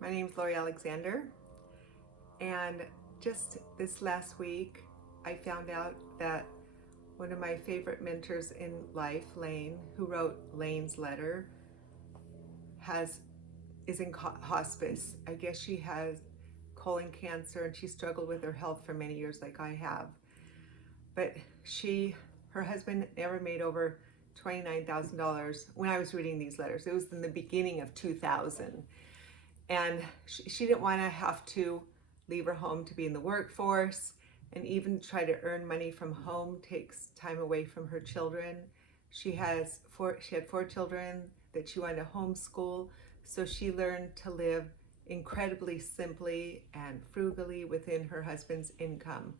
My name is Lori Alexander, and just this last week, I found out that one of my favorite mentors in life, Laine, who wrote Laine's letter, has is in hospice. I guess she has colon cancer, and she struggled with her health for many years, like I have. But her husband never made over $29,000 when I was reading these letters. It was in the beginning of 2000. And she didn't want to have to leave her home to be in the workforce, and even try to earn money from home takes time away from her children. She had four children that she wanted to homeschool, so she learned to live incredibly simply and frugally within her husband's income.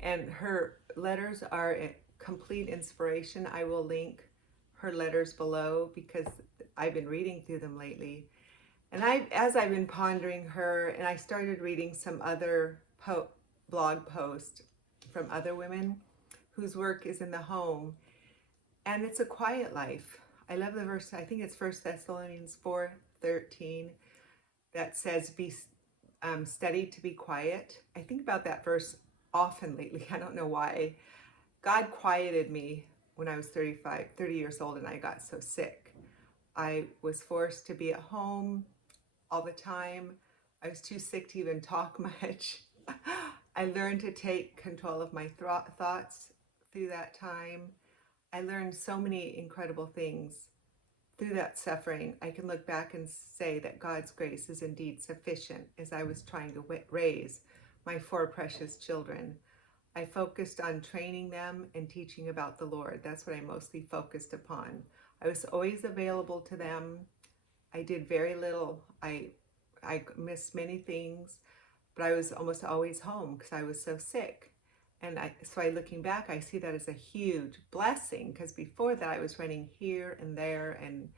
And her letters are a complete inspiration. I will link her letters below because I've been reading through them lately. And as I've been pondering her, and I started reading some other blog posts from other women whose work is in the home, and it's a quiet life. I love the verse. I think it's 1 Thessalonians 4:13 that says, "Be study to be quiet." I think about that verse often lately. I don't know why. God quieted me when I was 30 years old, and I got so sick. I was forced to be at home all the time. I was too sick to even talk much. I learned to take control of my thoughts through that time. I learned so many incredible things through that suffering. I can look back and say that God's grace is indeed sufficient as I was trying to raise my four precious children. I focused on training them and teaching about the Lord. That's what I mostly focused upon. I was always available to them. I did very little. I missed many things, but I was almost always home because I was so sick. And looking back, I see that as a huge blessing, because before that I was running here and there, and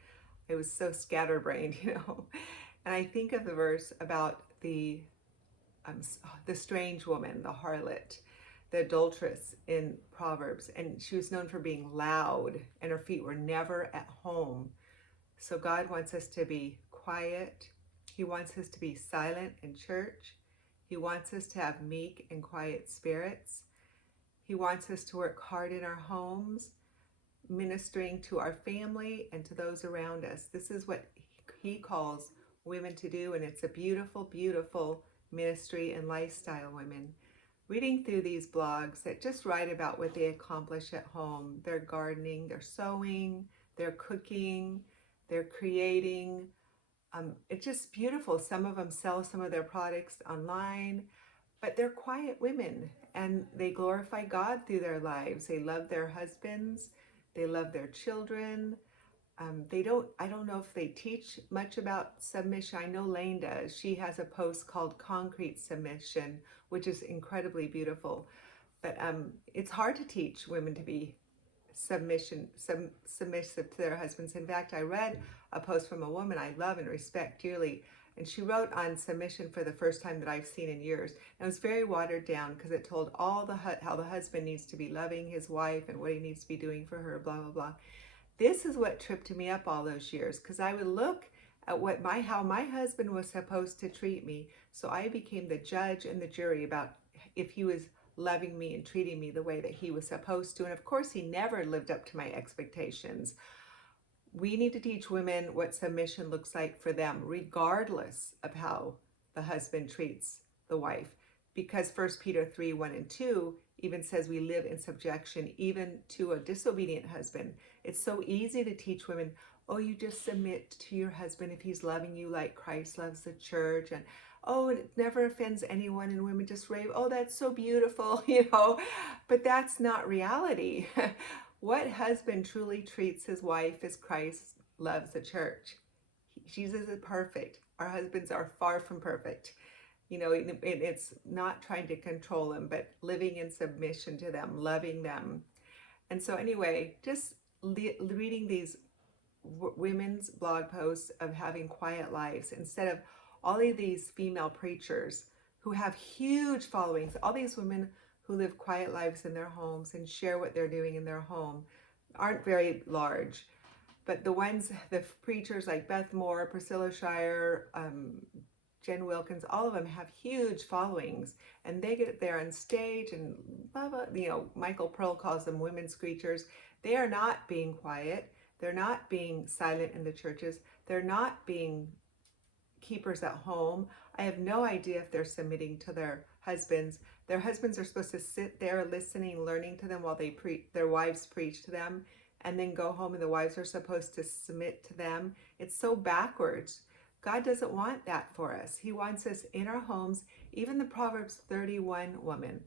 I was so scatterbrained, And I think of the verse about the strange woman, the harlot, the adulteress in Proverbs, and she was known for being loud, and her feet were never at home. So God wants us to be quiet. He wants us to be silent in church. He wants us to have meek and quiet spirits. He wants us to work hard in our homes, ministering to our family and to those around us. This is what he calls women to do, and it's a beautiful, beautiful ministry and lifestyle, women. Reading through these blogs that just write about what they accomplish at home, their gardening, their sewing, their cooking, their creating. It's just beautiful. Some of them sell some of their products online, but they're quiet women, and they glorify God through their lives. They love their husbands. They love their children. I don't know if they teach much about submission. I know Laine does. She has a post called Concrete Submission, which is incredibly beautiful. But it's hard to teach women to be submissive to their husbands. In fact, I read a post from a woman I love and respect dearly, and she wrote on submission for the first time that I've seen in years. And it was very watered down because it told how the husband needs to be loving his wife and what he needs to be doing for her, blah blah blah. This is what tripped me up all those years, because I would look at how my husband was supposed to treat me, so I became the judge and the jury about if he was loving me and treating me the way that he was supposed to. And of course, he never lived up to my expectations. We need to teach women what submission looks like for them, regardless of how the husband treats the wife. Because 1 Peter 3:1 and 2 even says we live in subjection even to a disobedient husband. It's so easy to teach women, oh, you just submit to your husband if he's loving you like Christ loves the church, and oh, it never offends anyone, and women just rave, oh, that's so beautiful, But that's not reality. What husband truly treats his wife as Christ loves the church? Jesus is perfect. Our husbands are far from perfect. It's not trying to control them, but living in submission to them, loving them. And so anyway, just reading these women's blog posts of having quiet lives instead of all of these female preachers who have huge followings, all these women who live quiet lives in their homes and share what they're doing in their home aren't very large. But the preachers like Beth Moore, Priscilla Shirer, Jen Wilkins, all of them have huge followings, and they get there on stage and blah, blah, Michael Pearl calls them women screechers. They are not being quiet. They're not being silent in the churches. They're not being keepers at home. I have no idea if they're submitting to their husbands. Their husbands are supposed to sit there listening, learning to them while their wives preach to them, and then go home and the wives are supposed to submit to them. It's so backwards. God doesn't want that for us. He wants us in our homes. Even the Proverbs 31 woman,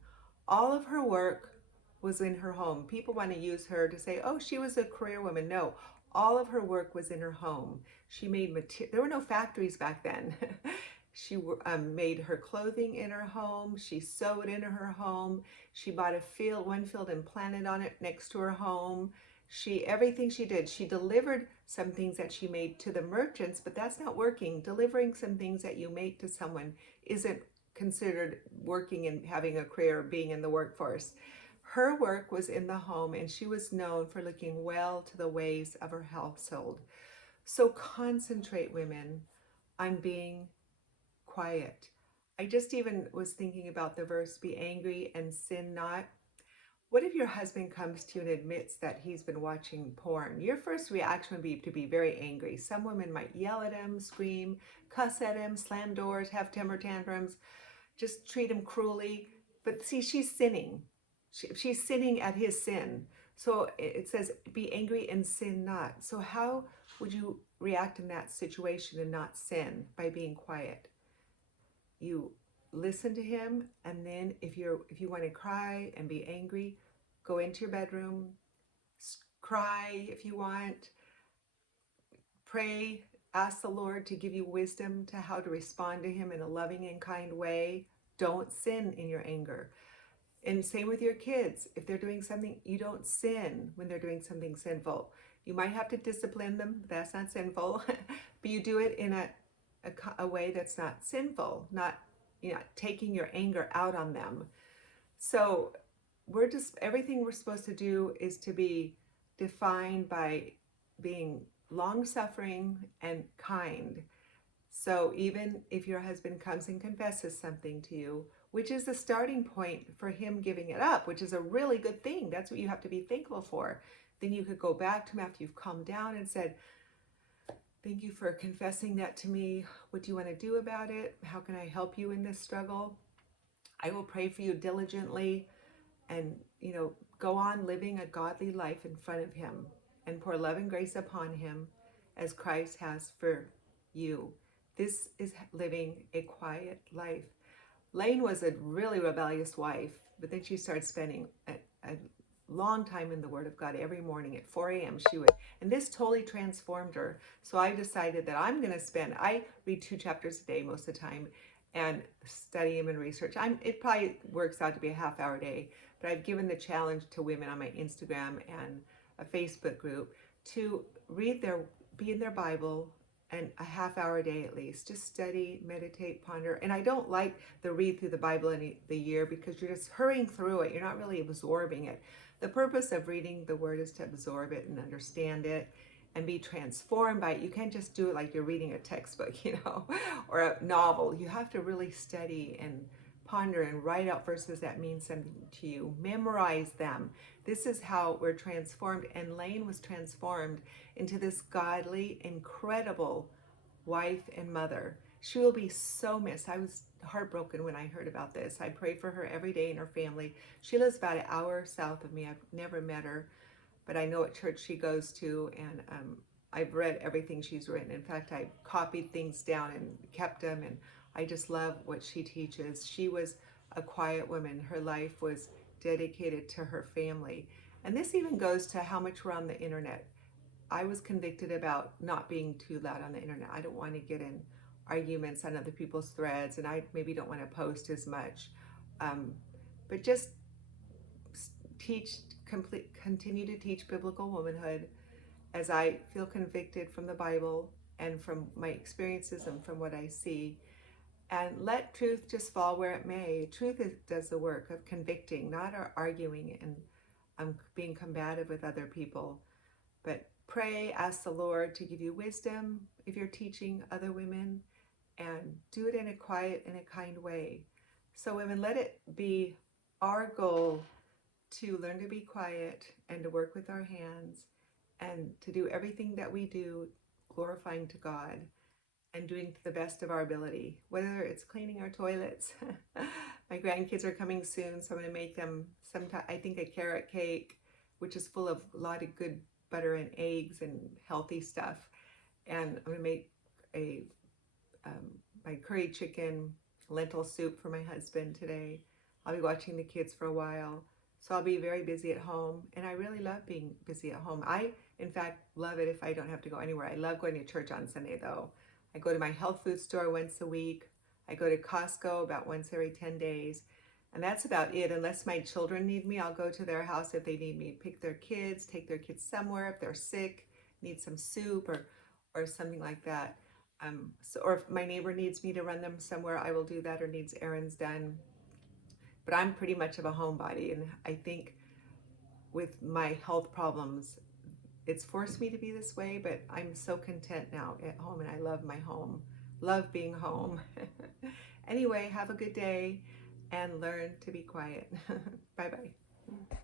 all of her work was in her home. People want to use her to say, oh, she was a career woman. No, all of her work was in her home. She made material. There were no factories back then. She made her clothing in her home. She sewed in her home. She bought one field and planted on it next to her home. Everything she did, she delivered some things that she made to the merchants, but that's not working. Delivering some things that you make to someone isn't considered working and having a career or being in the workforce. Her work was in the home, and she was known for looking well to the ways of her household. So concentrate, women, on being quiet. I just even was thinking about the verse, be angry and sin not. What if your husband comes to you and admits that he's been watching porn? Your first reaction would be to be very angry. Some women might yell at him, scream, cuss at him, slam doors, have temper tantrums, just treat him cruelly. But see, she's sinning. She's sinning at his sin. So it says, be angry and sin not. So how would you react in that situation and not sin? By being quiet. You listen to him, and then if you want to cry and be angry, go into your bedroom, cry if you want, pray, ask the Lord to give you wisdom to how to respond to him in a loving and kind way. Don't sin in your anger. And same with your kids. If they're doing something, you don't sin when they're doing something sinful. You might have to discipline them. That's not sinful. But you do it in a way that's not sinful, not taking your anger out on them. So everything we're supposed to do is to be defined by being long-suffering and kind. So even if your husband comes and confesses something to you, which is the starting point for him giving it up, which is a really good thing. That's what you have to be thankful for. Then you could go back to him after you've calmed down and said, thank you for confessing that to me. What do you want to do about it? How can I help you in this struggle? I will pray for you diligently, and go on living a godly life in front of him and pour love and grace upon him as Christ has for you. This is living a quiet life. Laine was a really rebellious wife, but then she started spending a long time in the Word of God every morning at 4 a.m. She would, and this totally transformed her. So I decided that I read 2 chapters a day most of the time and study them and research. It probably works out to be a half-hour a day, but I've given the challenge to women on my Instagram and a Facebook group to be in their Bible and a half-hour a day at least. Just study, meditate, ponder. And I don't like the read through the Bible the year, because you're just hurrying through it. You're not really absorbing it. The purpose of reading the Word is to absorb it and understand it and be transformed by it. You can't just do it like you're reading a textbook, or a novel. You have to really study and ponder and write out verses that mean something to you. Memorize them. This is how we're transformed. And Laine was transformed into this godly, incredible wife and mother. She will be so missed. I was heartbroken when I heard about this. I pray for her every day and her family. She lives about an hour south of me. I've never met her, but I know what church she goes to, and I've read everything she's written. In fact, I copied things down and kept them, and I just love what she teaches. She was a quiet woman. Her life was dedicated to her family. And this even goes to how much we're on the internet. I was convicted about not being too loud on the internet. I don't want to get in arguments on other people's threads, and I maybe don't want to post as much. But just continue to teach biblical womanhood as I feel convicted from the Bible and from my experiences and from what I see. And let truth just fall where it may. Truth does the work of convicting, not arguing and being combative with other people. But pray, ask the Lord to give you wisdom if you're teaching other women, and do it in a quiet and a kind way. So women, let it be our goal to learn to be quiet and to work with our hands and to do everything that we do glorifying to God and doing to the best of our ability, whether it's cleaning our toilets. My grandkids are coming soon, so I'm going to make them I think a carrot cake, which is full of a lot of good butter and eggs and healthy stuff. And I'm going to make a my curry chicken lentil soup for my husband today. I'll be watching the kids for a while. So I'll be very busy at home, and I really love being busy at home. I, in fact, love it if I don't have to go anywhere. I love going to church on Sunday, though. I go to my health food store once a week. I go to Costco about once every 10 days. And that's about it. Unless my children need me, I'll go to their house if they need me. Pick their kids, take their kids somewhere if they're sick, need some soup or something like that. Or if my neighbor needs me to run them somewhere, I will do that, or needs errands done. But I'm pretty much of a homebody, and I think with my health problems, it's forced me to be this way, but I'm so content now at home, and I love my home. Love being home. Anyway, have a good day and learn to be quiet. Bye bye.